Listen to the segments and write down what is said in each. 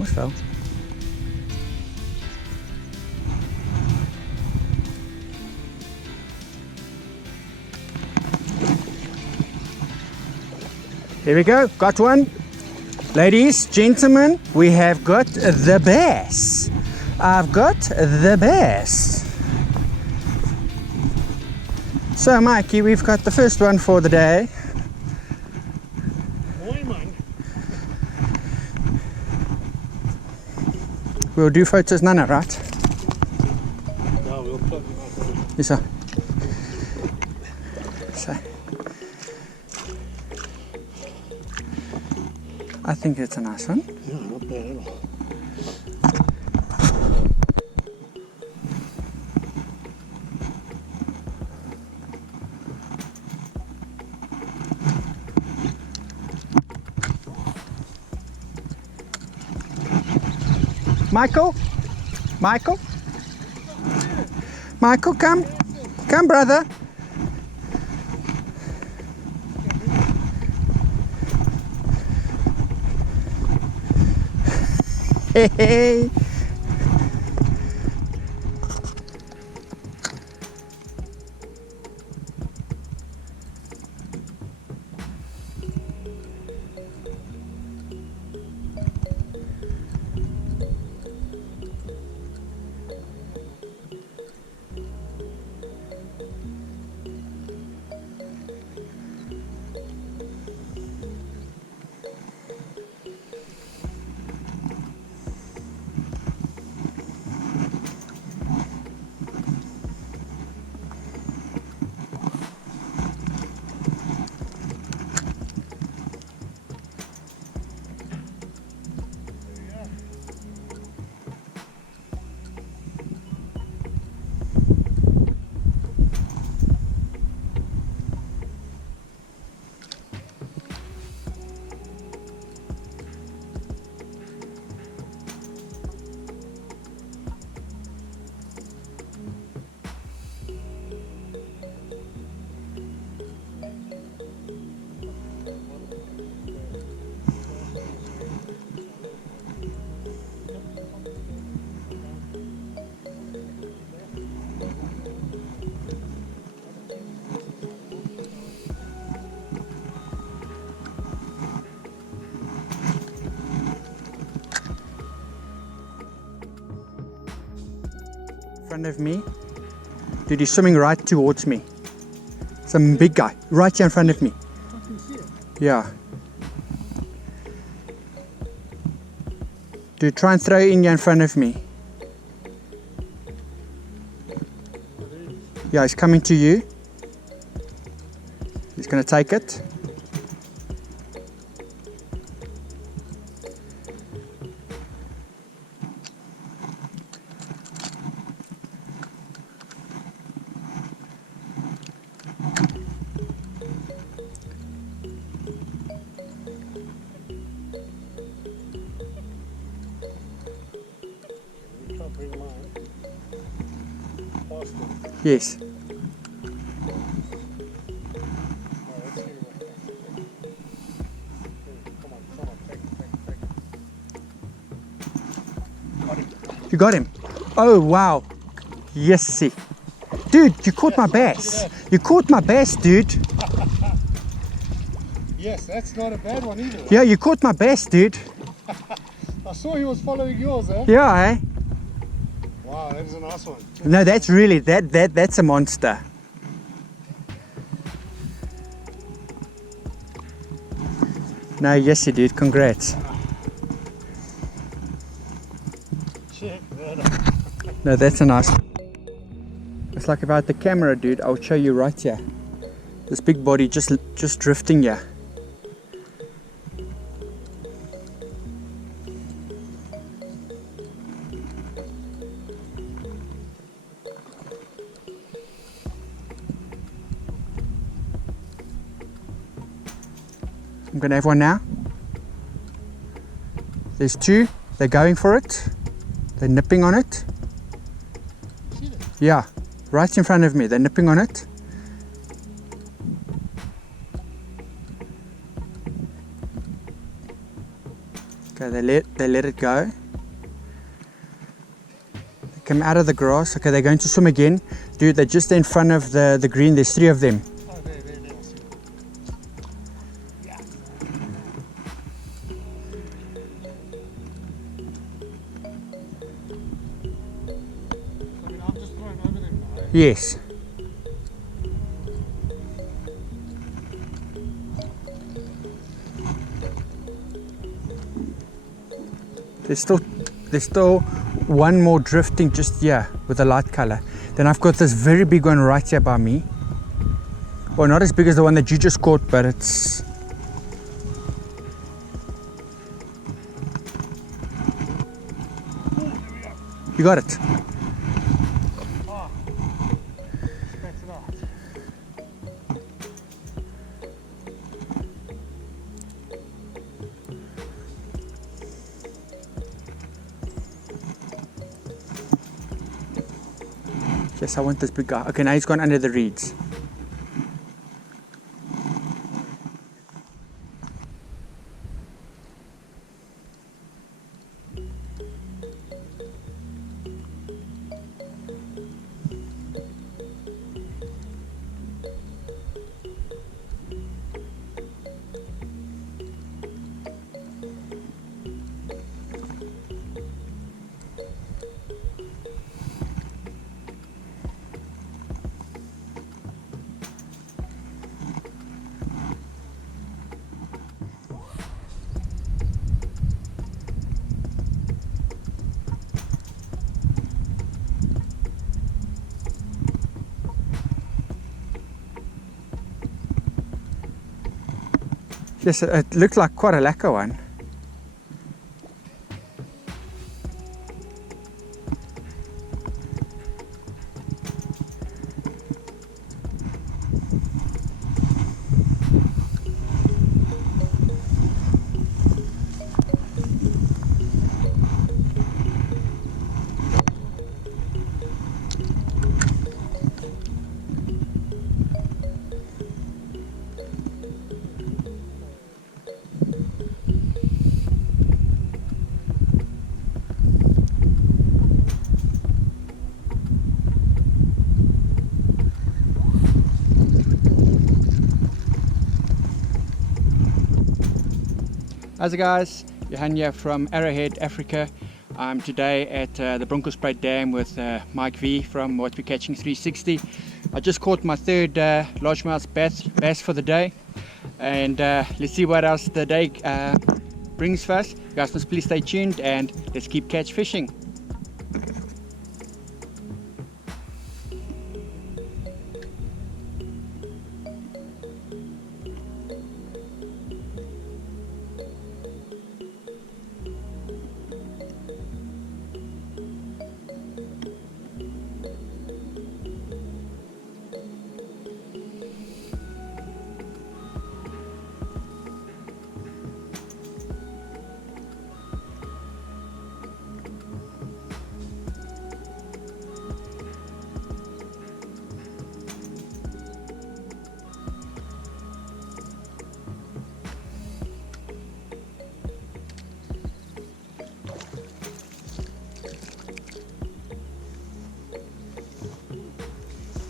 Almost fell. Here we go, got one. Ladies, gentlemen, we have got the bass. I've got the bass. So Mikey, we've got the first one for the day. We'll do photos none, right? No, we'll plug them up. Yes, sir. So, I think it's a nice one. Yeah, not bad at all. Michael? Michael? Michael, come. Come, brother. Hey, hey. In front of me. Dude, he's swimming right towards me. Some big guy, right here in front of me. I can see it. Yeah. Dude, try and throw it in here in front of me. Yeah, he's coming to you. He's going to take it. Yes. You got him. Oh wow. Yes, see. Dude, you caught my bass. You caught my bass, dude. Yes, that's not a bad one either. Yeah, you caught my bass, dude. I saw he was following yours, eh? Yeah, eh? Wow, that is a nice one. No, that's really that's a monster. No, yes you did. Congrats. Check that out. No, that's a nice one. It's like about the camera, dude. I'll show you right here. This big body just drifting here. I'm gonna have one now. There's two. They're going for it. They're nipping on it. See that? Yeah, right in front of me. They're nipping on it. Okay, they let it go. They come out of the grass. Okay, they're going to swim again. Dude, they're just in front of the green. There's 3 of them. Oh, there, I see it. Yeah. I mean, I'm just throwing over them now. Yes. There's still one more drifting just here with a light color. Then I've got this very big one right here by me. Well, not as big as the one that you just caught, but it's... You got it. Oh, that's it out. Yes, I want this big guy. Okay, now he's gone under the reeds. Yes, it looked like quite a lacquer one. How's it guys? Johan here from Arrowhead, Africa. I'm today at the Bronkhorstspruit Dam with Mike V from WhatWeCatching.360. I just caught my 3rd largemouth bass for the day, and let's see what else the day brings for us. You guys must please stay tuned and let's keep catch fishing.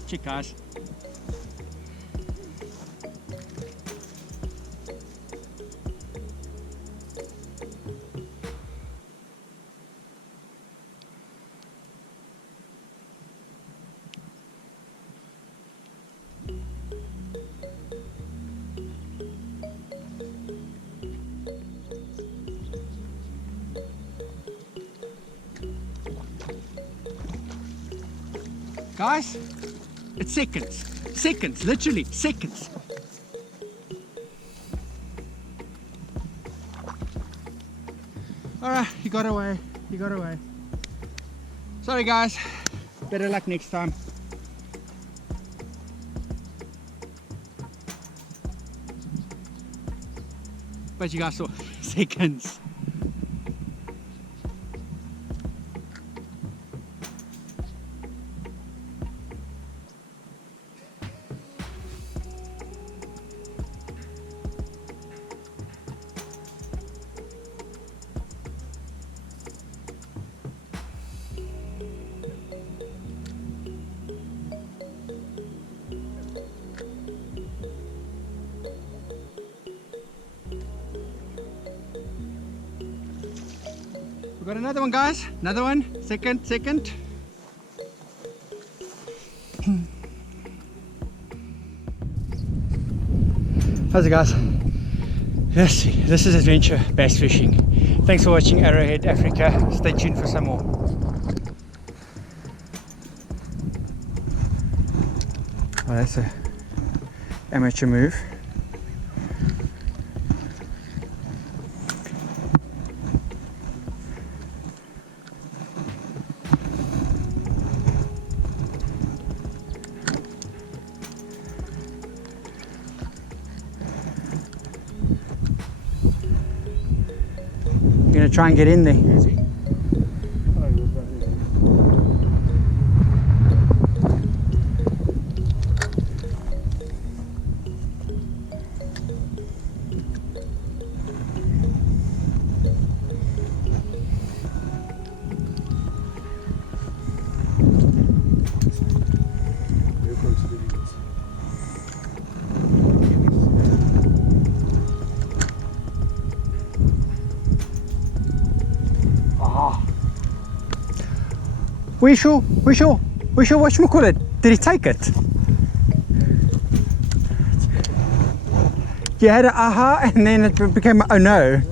Check guys. Guys, it's seconds, literally seconds. Alright, he got away. Sorry guys, better luck next time. But you guys saw seconds. got another one, guys. Another one. Second. How's it, guys? Let's see. This is adventure bass fishing. Thanks for watching Arrowhead Africa. Stay tuned for some more. Oh, that's a amateur move. You're gonna try and get in there. Easy. We sure, whatchamacallit? Did he take it? You had an aha and then it became oh no.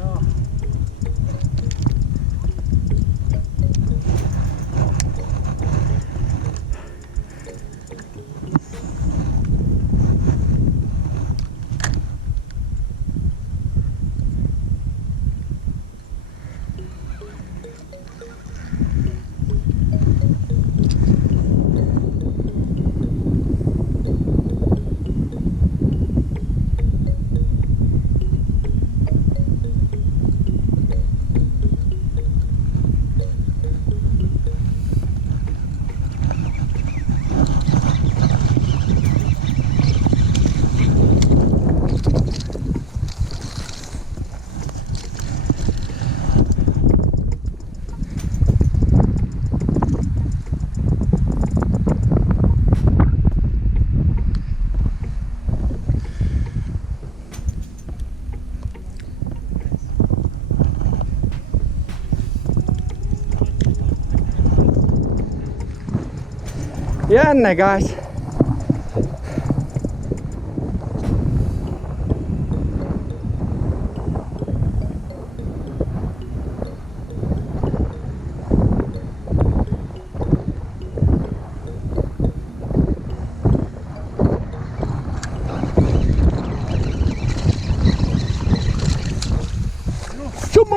Yeah, no, guys.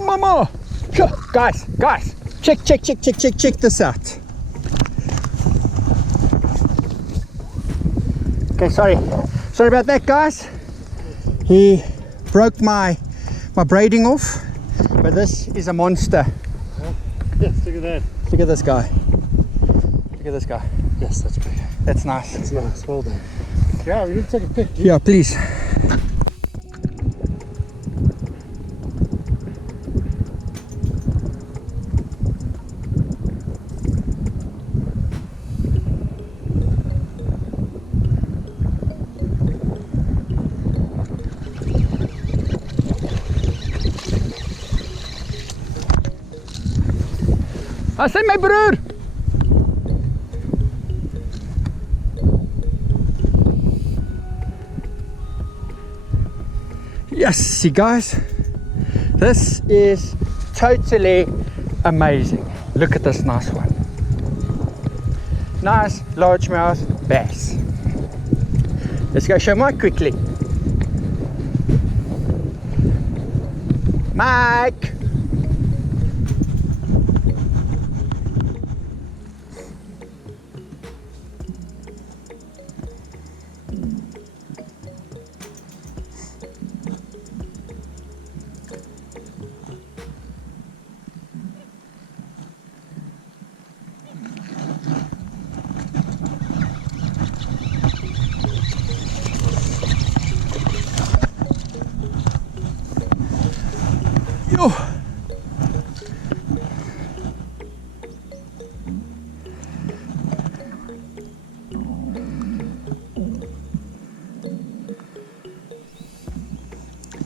Mama! Guys, check this out. Okay, sorry about that, guys. He broke my braiding off, but this is a monster. Yes, look at that. Look at this guy. Yes, that's big. That's nice. That's nice. Well done. Yeah, we need to take a pic. Yeah, please. I say my broer. Yes, you guys, this is totally amazing. Look at this nice one. Nice largemouth bass. Let's go show Mike quickly. Mike! Yo.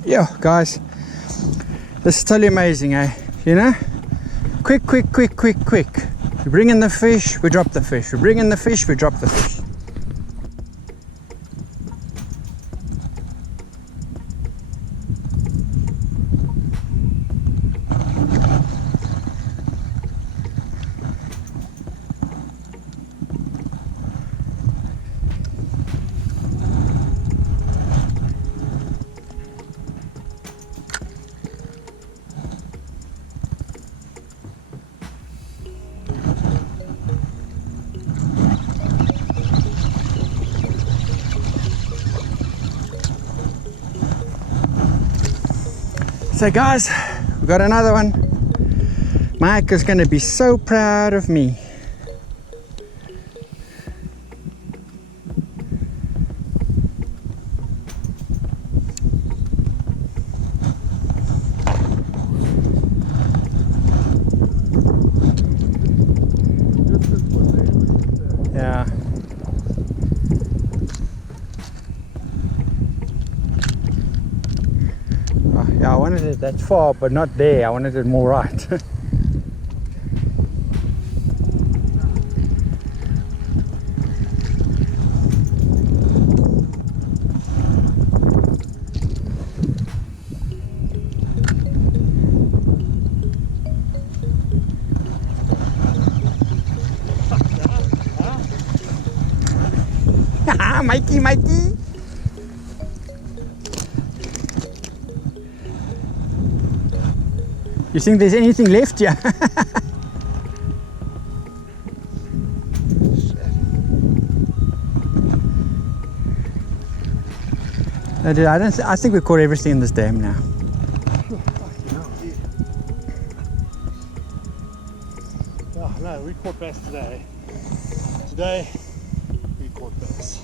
Yeah, guys, this is totally amazing, eh? You know, quick, quick, quick, quick, quick. We bring in the fish, we drop the fish. We bring in the fish, we drop the fish. So guys, we got another one. Mike is going to be so proud of me. Yeah. Yeah, I wanted it that far, but not there. I wanted it more right. Mikey, Mikey. You think there's anything left here? I think we caught everything in this dam now. Oh, no, we caught bass today. Today, we caught bass.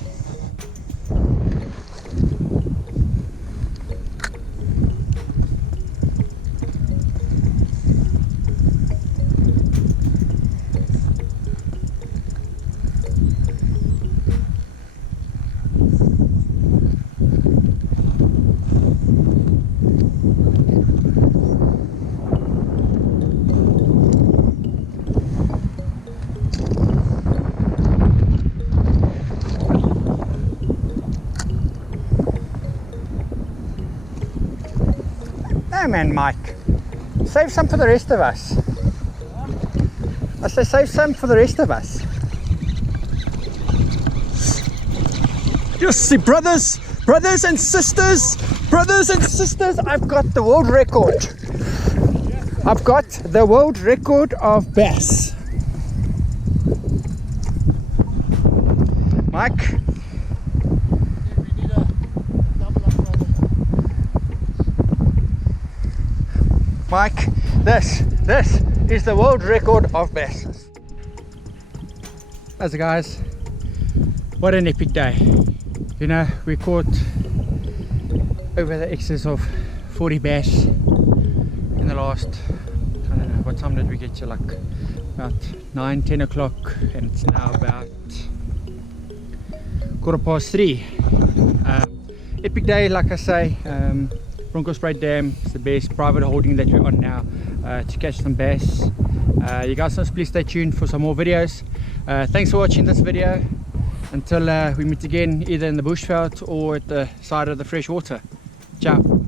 No man, Mike, save some for the rest of us. I say save some for the rest of us. You see, brothers and sisters, I've got the world record. I've got the world record of bass. Mike? Mike, this is the world record of bass. As guys, what an epic day. You know, we caught over the excess of 40 bass in the last, I don't know, what time did we get to? Like about 9-10 o'clock, and it's now about 3:15. Epic day, like I say. Bronkhorstspruit Dam is the best private holding that we're on now to catch some bass. You guys must please stay tuned for some more videos. Thanks for watching this video. Until we meet again, either in the bushveld or at the side of the fresh water. Ciao.